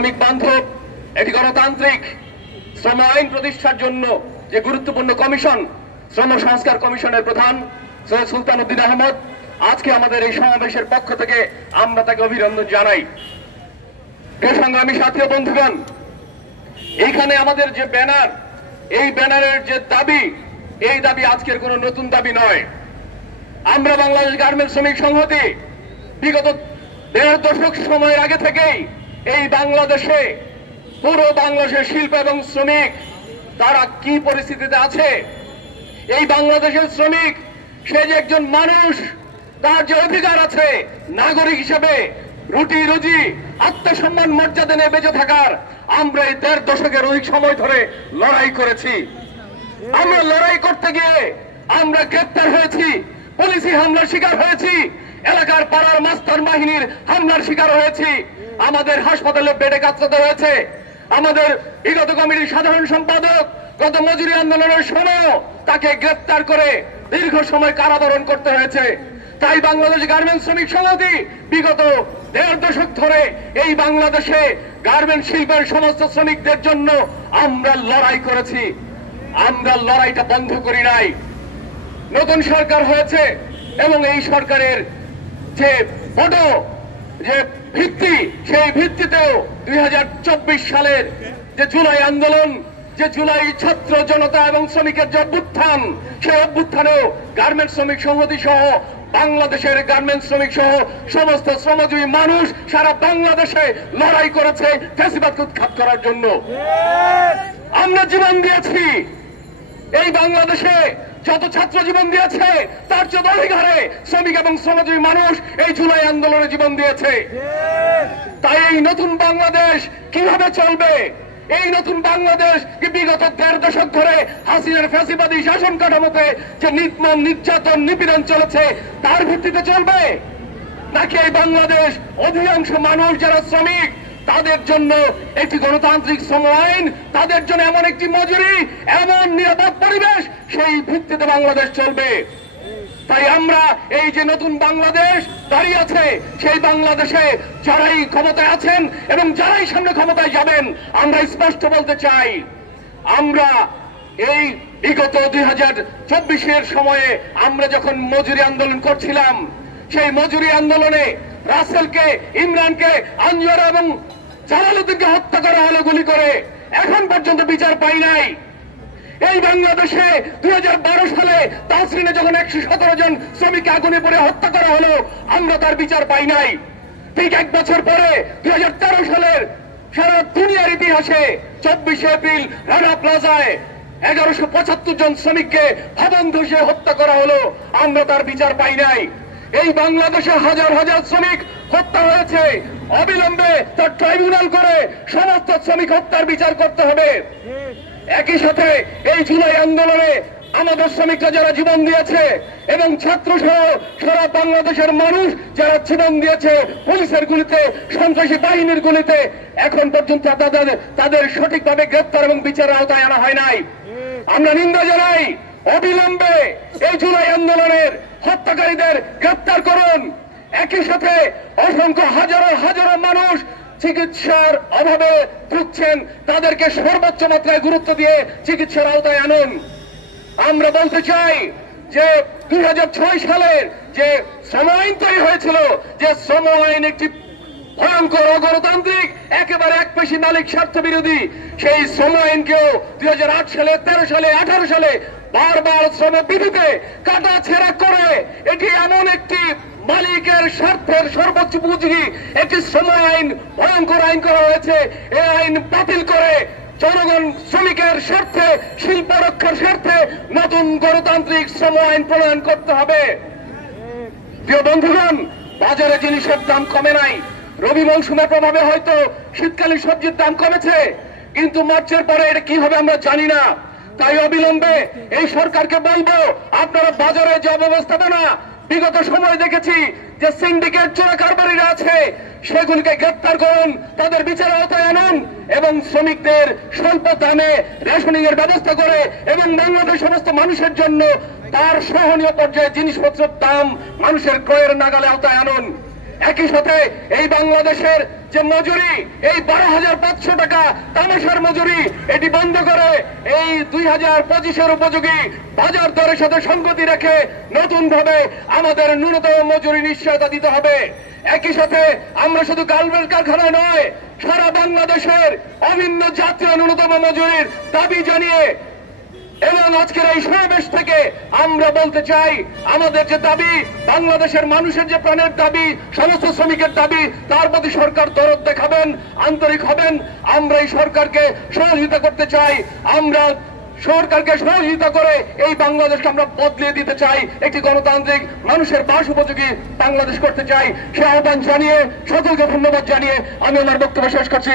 শ্রমিক বান্ধব একটি গণতান্ত্রিক শ্রম আইন প্রতিষ্ঠার জন্য যে গুরুত্বপূর্ণ কমিশন শ্রম সংস্কার কমিশনের প্রধান সৈয়দ সুলতান উদ্দিন আহমদ, আজকে আমাদের এই সমাবেশের পক্ষ থেকে আমরা তাকে অভিনন্দন জানাই। প্রিয় সংগ্রামী সাথী ও বন্ধুগণ, এইখানে আমাদের যে ব্যানার, এই ব্যানারের যে দাবি, এই দাবি আজকের কোনো নতুন দাবি নয়। আমরা বাংলাদেশ গার্মেন্টস শ্রমিক সংহতি বিগত 1.5 দশক সময়ের আগে থেকেই এই বাংলাদেশে, পুরো বাংলাদেশের শিল্প এবং শ্রমিক তারা কি পরিস্থিতিতে আছে, এই বাংলাদেশের শ্রমিক সে যে একজন মানুষ, তার যে অধিকার আছে নাগরিক হিসেবে রুটি রুজি আত্মসম্মান মর্যাদা নিয়ে বেঁচে থাকার, আমরা এই 1.5 দশকের অধিক সময় ধরে লড়াই করেছি। আমরা লড়াই করতে গিয়ে আমরা গ্রেপ্তার হয়েছি, পুলিশি হামলার শিকার হয়েছি, এলাকার পাড়ার মাস্টার বাহিনীর হামলার শিকার হয়েছি, আমাদের হাসপাতালে বেডে কাতরাতে হয়েছে, আমাদের বিগত কমিটির সাধারণ সম্পাদক গত মজুরি আন্দোলনের সময় তাকে গ্রেপ্তার করে দীর্ঘ সময় কারাবরণ করতে হয়েছে। তাই বাংলাদেশ গার্মেন্টস শ্রমিক সংহতি বিগত 1.5 দশক ধরে এই বাংলাদেশে গার্মেন্টস শিল্পের সমস্ত শ্রমিকদের জন্য আমরা লড়াই করেছি। আমরা লড়াইটা বন্ধ করি নাই। নতুন সরকার হয়েছে এবং এই সরকারের যে বড় যে ভিত্তি, সেই ভিত্তিতেও 2024 সালের যে জুলাই আন্দোলন, যে জুলাই ছাত্র জনতা এবং শ্রমিকের যে অভ্যুত্থান, সেই অভ্যুত্থানেও গার্মেন্টস শ্রমিক সংহতি সহ বাংলাদেশের গার্মেন্টস শ্রমিক সহ সমস্ত শ্রমজীবী মানুষ সারা বাংলাদেশে লড়াই করেছে ফ্যাসিবাদকে উৎখাত করার জন্য। আমরা জীবন দিয়েছি। এই বাংলাদেশে যত ছাত্র জীবন দিয়েছে তার যত অধিকারে শ্রমিক এবং শ্রমজীবী মানুষ এই জুলাই আন্দোলনে জীবন দিয়েছে। তাই এই নতুন বাংলাদেশ কিভাবে চলবে? এই নতুন বাংলাদেশ কি বিগত 1.5 দশক ধরে হাসিনার ফ্যাসিবাদী শাসন কাঠামোতে যে নির্মম নির্যাতন নিপীড়ন চলেছে তার ভিত্তিতে চলবে, নাকি এই বাংলাদেশ অধিকাংশ মানুষ যারা শ্রমিক তাদের জন্য একটি গণতান্ত্রিক শ্রম আইন, তাদের জন্য এমন একটি মজুরি, এমন নিরাপদ পরিবেশ, সেই ভিত্তিতে বাংলাদেশ চলবে? তাই আমরা এই যে নতুন বাংলাদেশ দাঁড়িয়ে আছে, সেই বাংলাদেশে যারাই ক্ষমতায় আছেন এবং যারাই সামনে ক্ষমতায় যাবেন, আমরা স্পষ্ট বলতে চাই, আমরা এই বিগত 2024 সময়ে আমরা যখন মজুরি আন্দোলন করছিলাম, সেই মজুরি আন্দোলনে রাসেলকে, ইমরানকে, আঞ্জুরা এবং জালালউদ্দিনকে হত্যা করা হলো গুলি করে, এখন পর্যন্ত বিচার পাই নাই। এই বাংলাদেশে 2012 সালে তাসরিনে যখন 117 জন শ্রমিককে আগুনে পড়ে হত্যা করা হলো, আমরা তার বিচার পাই নাই। ঠিক 1 বছর পরে 2013 সালের সারা দুনিয়ার ইতিহাসে 24 এপ্রিল রানা প্লাজায় 1175 জন শ্রমিককে ভবন ধসে হত্যা করা হলো, আমরা তার বিচার পাই নাই। এই বাংলাদেশে হাজার হাজার শ্রমিক হত্যা হয়েছে, অবিলম্বে তার ট্রাইব্যুনাল করে সমস্ত শ্রমিক হত্যার বিচার করতে হবে। একই সাথে এই জুলাই আন্দোলনে আমাদের শ্রমিকরা যারা জীবন দিয়েছে এবং ছাত্র সহ সারা বাংলাদেশের মানুষ যারা জীবন দিয়েছে পুলিশের গুলিতে, সন্ত্রাসী বাহিনীর গুলিতে, এখন পর্যন্ত তাদের সঠিকভাবে গ্রেপ্তার এবং বিচারের আওতায় আনা হয় নাই। আমরা নিন্দা জানাই, অবিলম্বে এই জুলাই আন্দোলনের হত্যাকারীদের গ্রেপ্তার করুন। একই সাথে অসংখ্য হাজারো হাজারো মানুষ চিকিৎসার অভাবে ভুগছেন, তাদেরকে সর্বোচ্চ মাত্রায় গুরুত্ব দিয়ে চিকিৎসার আওতায় আনুন। আমরা বলতে চাই যে 2006 সালের যে শ্রম আইন তৈরি হয়েছিল, যে শ্রম আইন একটি ভয়ঙ্কর অগণতান্ত্রিক, একেবারে একপেশী মালিক স্বার্থ বিরোধী, সেই শ্রম আইনকেও 2008 সালে, 13 সালে, 18 সালে বারবার শ্রম বিধিতে কাটা ছেঁড়া করে এটি এমন একটি মালিকের স্বার্থের সর্বোচ্চ পুঁজি একটি শ্রম আইন, ভয়ঙ্কর আইন করা হয়েছে। এই আইন বাতিল করে জনগণ শ্রমিকের স্বার্থে, শিল্প রক্ষার স্বার্থে নতুন গণতান্ত্রিক শ্রম আইন প্রণয়ন করতে হবে। প্রিয় বন্ধুগণ, বাজারে জিনিসের দাম কমে নাই। রবি মৌসুমের প্রভাবে হয়তো শীতকালীন সবজির দাম কমেছে, কিন্তু মার্চের পরে এটা কি হবে আমরা জানি না। তাই অবিলম্বে এই সরকারকে বলবো, আপনারা বাজারে যে অব্যবস্থাপনা বিগত সময় দেখেছি, যে সিন্ডিকেট চোরা কারবারিরা আছে, সেগুলিকে গ্রেপ্তার করুন, তাদের বিচার আওতায় আনুন এবং শ্রমিকদের স্বল্প দামে রেশনিং এর ব্যবস্থা করে এবং বাংলাদেশের সমস্ত মানুষের জন্য তার সহনীয় পর্যায়ে জিনিসপত্রের দাম মানুষের ক্রয়ের নাগালে আওতায় আনুন। একই সাথে এই বাংলাদেশের যে মজুরি, এই 12,500 টাকা তামাশার মজুরি, এটি বন্ধ করে এই 2025-এর উপযোগী বাজার দরের সাথে সঙ্গতি রেখে নতুন ভাবে আমাদের ন্যূনতম মজুরি নিশ্চয়তা দিতে হবে। একই সাথে আমরা শুধু গার্মেন্ট কারখানায় নয়, সারা বাংলাদেশের অভিন্ন জাতীয় ন্যূনতম মজুরির দাবি জানিয়ে এবং আজকের এই সমাবেশ থেকে আমরা বলতে চাই, আমাদের যে দাবি, বাংলাদেশের মানুষের যে প্রাণের দাবি, সমস্ত শ্রমিকের দাবি, তার প্রতি সরকার দরদ দেখাবেন, আন্তরিক হবেন। আমরা এই সরকারকে সহযোগিতা করতে চাই। আমরা সরকারকে সহযোগিতা করে এই বাংলাদেশকে আমরা বদলিয়ে দিতে চাই, একটি গণতান্ত্রিক মানুষের বাস উপযোগী বাংলাদেশ করতে চাই। সে আহ্বান জানিয়ে সকলকে ধন্যবাদ জানিয়ে আমি আমার বক্তব্য শেষ করছি।